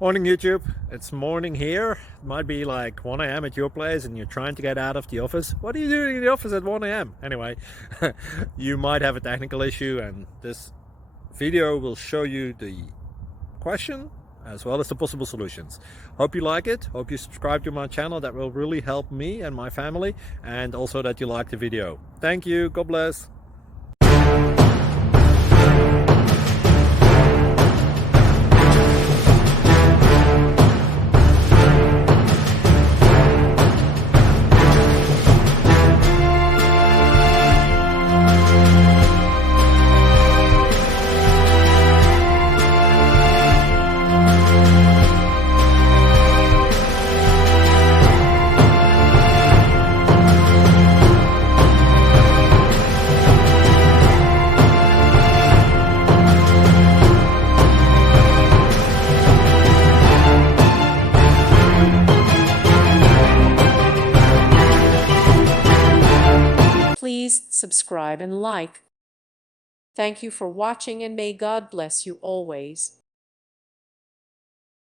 Morning YouTube, it's morning here. It might be like 1 a.m. at your place and you're trying to get out of the office. What are you doing in the office at 1 a.m.? Anyway, you might have a technical issue and this video will show you the question as well as the possible solutions. Hope you like it, hope you subscribe to my channel. That will really help me and my family, and also that you like the video. Thank you, God bless. Please subscribe and like. Thank you for watching, and may God bless you always.